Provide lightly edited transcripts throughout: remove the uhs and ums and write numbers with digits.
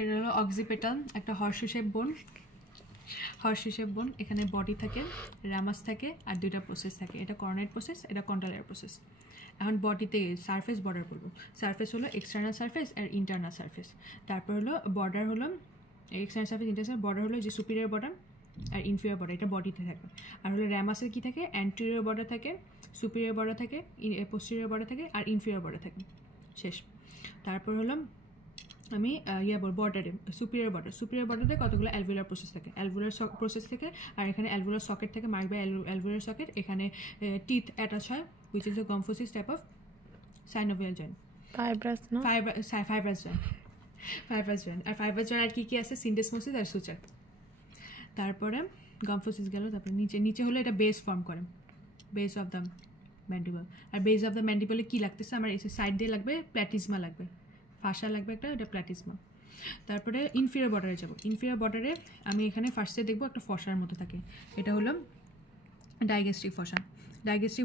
এটা হলো অক্সিপিটাল, একটা হর্সি শেপ বোন। এখানে বডি থাকে, রামাস থাকে, আর দুইটা প্রসেস থাকে, এটা কর্নাইড প্রসেস, এটা কন্ডালার প্রসেস। এখন বডিতে সারফেস বর্ডার বলবো। সারফেস হলো এক্সটার্নাল সারফেস আর ইন্টারনাল সারফেস। তারপর হলো বর্ডার হলো এক্সটার্নাল সারফেস, ইন্টারনাল বর্ডার হলো যে সুপিরিয়র বর্ডার আর ইনফিরিয়র বর্ডার, এটা বডিতে থাকে। আর হলো র্যামাসের কী থাকে, অ্যান্টেরিয়র বর্ডার থাকে, সুপিরিয়র বর্ডার থাকে, পোস্টেরিয়র বর্ডার থাকে, আর ইনফিরিয়র বর্ডার থাকে। শেষ। তারপর হলো আমি বর্ডারে সুপিরিয়র বর্ডারে কতগুলো অ্যালভিউলার প্রসেস থাকে, প্রসেস থেকে। আর এখানে অ্যালভিউলার সকেট থাকে, মার্ক বাই অ্যালভিউলার সকেট। এখানে টিথ অ্যাটাচ হয়, which is the gomphosis type of synovial joint. Fibrous joint. আর ফাইব্রাস জয়েন্ট আর কী কী আছে, সিন্ডেসমোসিস আর সুচার। তারপরে গম্ফোসিস গেল। তারপরে নিচে হলো এটা বেস ফর্ম করে, বেস অফ দ্য ম্যান্ডিবল। আর বেস অফ দ্য ম্যান্ডিবলে কী লাগতেছে আমার, এই সাইড দিয়ে লাগবে প্ল্যাটিজমা লাগবে, ফাঁসা লাগবে একটা, এটা প্ল্যাটিজমা। তারপরে ইনফিরিয়র বর্ডারে যাব। ইনফিরিয়র বর্ডারে আমি এখানে ফার্স্টে দেখবো একটা ফসার মতো থাকে, এটা হলো ডাইগেস্টিক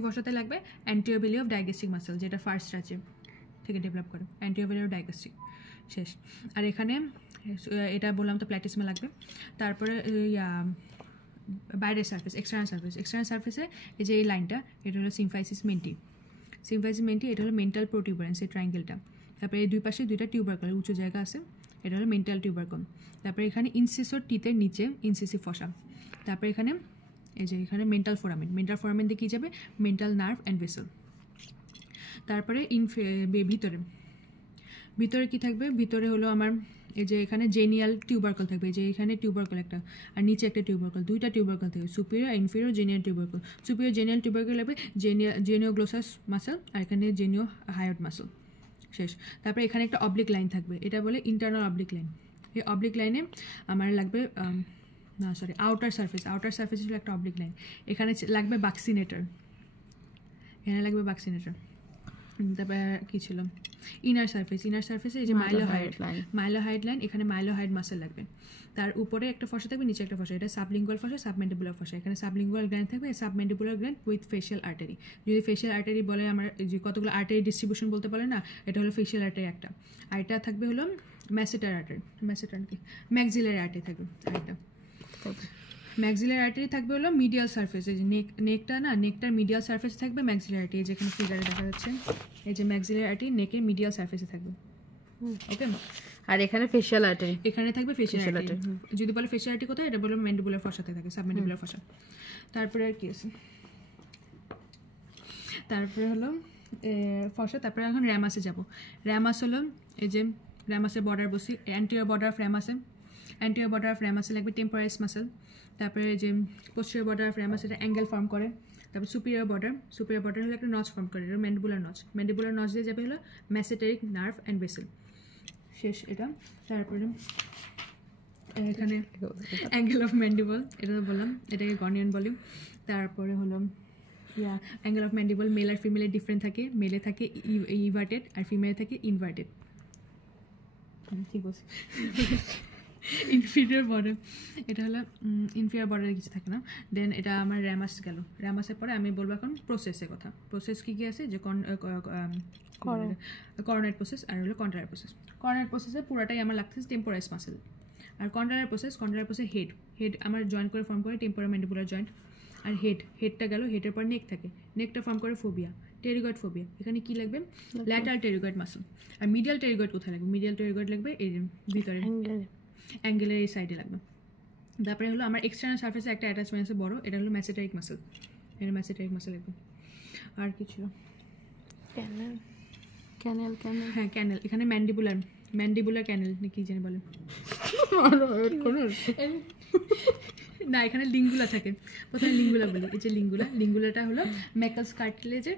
ফসাতে লাগবে অ্যান্টিরিয়র বেলি অফ ডাইগেস্টিক মাসেল, যেটা ফার্স্ট স্ট্রাচে থেকে ডেভেলপ করে, অ্যান্টিরিয়র বেলি অফ ডাইগেস্টিক। শেষ। আর এখানে এটা বললাম তো প্ল্যাটিজমা লাগবে। তারপরে বাইরের সার্ফেস, এক্সটার্নাল সার্ফেসে এই যে এই লাইনটা, এটা হলো সিম্ফাইসিস মেন্টি, এটা হলো মেন্টাল প্রোটিউবারেন্স, এই ট্রায়াঙ্গেলটা। তারপরে এই দুই পাশে দুইটা টিউবারকল, উঁচু জায়গা আছে, এটা হলো মেন্টাল টিউবারকল। তারপরে এখানে ইনসিসর টিথের নিচে ইনসিসিভ ফসা। তারপরে এখানে এই যে এখানে মেন্টাল ফোরামেন দিয়ে কী যাবে, মেন্টাল নার্ভ অ্যান্ড ভেসেল। তারপরে ভিতরে কী থাকবে, ভিতরে হলো আমার এই যে এখানে জেনিয়াল টিউবারকল থাকবে, এই যে এখানে টিউবারকল একটা, আর নিচে একটা টিউবারকল, দুইটা টিউবারকল থাকবে, superior inferior genial tubercle. Superior genial tubercle লাগবে জেনিওগ্লোসাস মাসেল, আর এখানে জেনিও হায়োড মাসেল। শেষ। তারপরে এখানে একটা অবলিক লাইন থাকবে, এটা বলে ইন্টারনাল অবলিক লাইন। এই অবলিক লাইনে আমার লাগবে আউটার সারফেস হলো একটা অবলিক লাইন। এখানে লাগবে বাক্সিনেটর, তারপরে কী ছিল, ইনার সারফেসে এই যে মাইলোহাইড লাইন, এখানে মাইলোহাইড মাসেল লাগবে। তার উপরে একটা ফসা থাকবে, নিচে একটা ফসা, এটা সাবলিঙ্গুয়াল ফসা, সাবমেন্ডিবুলার ফসা। এখানে সাবলিঙ্গুয়াল গ্ল্যান্ড থাকবে, submandibular gland with facial artery. যদি ফেশিয়াল আর্টারি বলে, আমার যে কতগুলো আর্টারি ডিস্ট্রিবিউশন বলতে পারে না, এটা হলো ফেশিয়াল আর্টারি একটা। আর এটা থাকবে হলো ম্যাক্সিলারি আর্টারি থাকবে। আরেকটা ম্যাক্সিলারি আর্টারি থাকবে হলো মিডিয়াল সারফেস, এই যে নেকটার মিডিয়াল সারফেস থাকবে ম্যাক্সিলারি আর্টারি, যেখানে ফিগারে দেখা যাচ্ছে, এই যে ম্যাক্সিলারি আর্টারি নেকের মিডিয়াল সারফেসে থাকবে। ওকে। আর এখানে ফেশিয়াল আর্টারি, এখানে থাকবে ফেশিয়াল আর্টারি। যদি বলে ফেশিয়াল আর্টারি কোথায়, এটা বলবো ম্যান্ডিবুলার ফসাতে থাকে, সাবম্যান্ডিবুলার ফসা। তারপরে আর কি আছে, তারপরে হলো ফসা। তারপরে এখন র্যামাসে যাব। র্যামাস হলো এই যে র্যামাসের বর্ডার বসি, অ্যান্টিরিয়র বর্ডার অফ র্যামাসে লাগবে টেম্পোরালিস মাসেল। তারপরে যে পোস্টেরিয়র বর্ডার অফ র্যামাস, এটা অ্যাঙ্গেল ফর্ম করে। তারপর সুপিরিয়র বর্ডার হলো একটা নচ ফর্ম করে, এটা ম্যান্ডিবুলার নচ দিয়ে যাবে হলো ম্যাসেটারিক নার্ভ অ্যান্ড ভেসেল। শেষ এটা। তারপরে এখানে অ্যাঙ্গেল অফ ম্যান্ডিবল, এটা তো বললাম, এটাকে গনিয়ন বলে। তারপরে হলো অ্যাঙ্গেল অফ ম্যান্ডিবল, মেল আর ফিমেলের ডিফারেন্ট থাকে, মেলে থাকে ইভার্টেড আর ফিমেলে থাকে ইনভার্টেড। ঠিক বলছি। ইনফিরিয়র বর্ডার, এটা হলো ইনফিরিয়র বর্ডারে কিছু থাকে না। দেন এটা আমার র্যামাস গেল। র্যামাসের পরে আমি বলবো এখন প্রসেসের কথা। প্রসেস কী কী আছে, যে করোনাইড প্রসেস আর হলো কন্ড্রালার প্রসেস। করোনাইড প্রসেসে পুরোটাই আমার লাগতেছে টেম্পোরালিস মাসেল। আর কন্ড্রালার প্রসেস হেড আমার জয়েন্ট করে ফর্ম করে টেম্পোরামেন্ডিবুলার জয়েন্ট। আর হেডটা গেল, হেডের পর নেক থাকে, নেকটা ফর্ম করে ফোবিয়া, টেরিগয়েড ফোবিয়া। এখানে কি লাগবে, ল্যাটারাল টেরিগয়েড মাসেল। আর মিডিয়াল টেরিগয়েড কোথায় লাগবে, লাগবে এই ভিতরে অ্যাঙ্গেলের এই সাইডে লাগবে। তারপরে হলো আমার এক্সটার্নাল সারফেসে একটা অ্যাটাচমেন্ট আছে বড়, এটা হলো ম্যাসেটারিক মাসেল, লাগবে। আর কি ছিল, ক্যানেল। হ্যাঁ ক্যানেল, এখানে ম্যান্ডিবুলার ক্যানেল কি জানি বলে না, এখানে লিঙ্গুলা থাকে, প্রথমে লিঙ্গুলা বলি। এই যে লিঙ্গুলাটা হলো ম্যাকালস কার্টিলেজের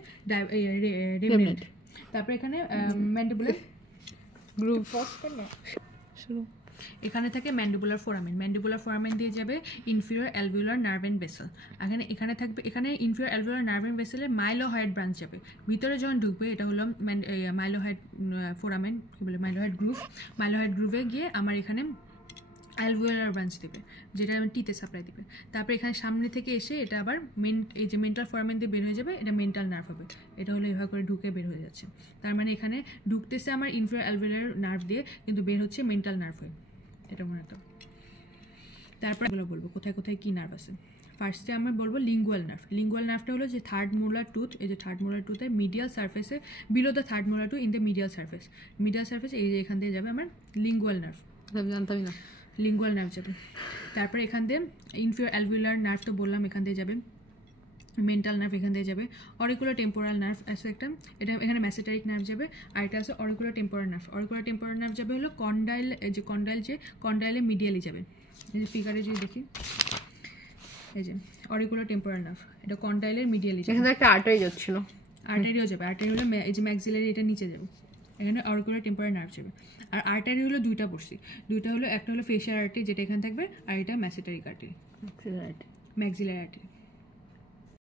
রেমিনেন্ট। তারপরে এখানে ম্যান্ডিবুলার গ্রুভ, এখানে থাকে ম্যান্ডিবুলার ফোরামেন দিয়ে যাবে inferior alveolar nerve and vessel. এখানে থাকবে, এখানে ইনফিরিয়র অ্যালভিউলার নার্ভ এন্ড ভেসেলের মাইলোহাইড ব্রাঞ্চ যাবে ভিতরে যখন ঢুকবে, এটা হলো মাইলোহাইড ফোরামেন, কি বলে মাইলোহাইড গ্রুভে গিয়ে আমার এখানে অ্যালভিওলার ব্রাঞ্চ দেবে, যেটা টিতে সাপ্লাই দেবে। তারপর এখানে সামনে থেকে এসে এটা আবার এই যে মেন্টাল ফোরামেন দিয়ে বের হয়ে যাবে, এটা মেন্টাল নার্ভ হবে। এটা হলো এভাবে করে ঢুকে বের হয়ে যাচ্ছে। তার মানে এখানে ঢুকতেছে আমার ইনফেরিয়র অ্যালভিওলার নার্ভ দিয়ে, কিন্তু বের হচ্ছে মেন্টাল নার্ভ হয়ে, এটা মনে রাখতে। তারপর এগুলো বলবো কোথায় কোথায় কী নার্ভ আছে। ফার্স্টে আমরা বলবো লিঙ্গুয়াল নার্ভ। লিঙ্গুয়াল নার্ভটা হলো যে থার্ড মোলার টুথ, এই যে থার্ড মোলার টুথের মিডিয়াল সার্ফেসে, below the third molar tooth in the medial surface. Medial surface এই যে এখান দিয়ে যাবে আমার লিঙ্গুয়াল নার্ভ, জানতামই না। লিঙ্গুয়াল নার্ভ যাবে। তারপরে এখান দিয়ে ইনফিরিয়র অ্যালভিওলার নার্ভ তো বললাম, এখান দিয়ে যাবে মেন্টাল নার্ভ, এখান দিয়ে যাবে অরিকুলার টেম্পোরাল নার্ভ আছে একটা, এটা এখানে ম্যাসেটারিক নার্ভ যাবে। আর এটা আছে auricular temporal nerve. Auricular temporal nerve যাবে হলো কন্ডাইল, এই যে কন্ডাইলে মিডিয়ালি যাবে। এই যে ফিগারে যদি দেখি, এই যে অরিকুলার টেম্পোরাল নার্ভ, এটা কন্ডাইলের মিডিয়ালি যাবে। এখানে একটা আর্টারি যাচ্ছিল, আর্টারিও যাবে। আর্টারি হলো এই যে ম্যাক্সিলারি, এটা নিচে যাবে, এখানে অরিকুলার টেম্পোরাল নার্ভ যাবে। আর আর্টারি হলো দুইটা পড়ছি, দুইটা হলো একটা হলো ফেশিয়াল আর্টারি যেটা এখানে থাকবে, আর এটা ম্যাসেটারিক আর্টারি, ম্যাক্সিলারি আর্টারি।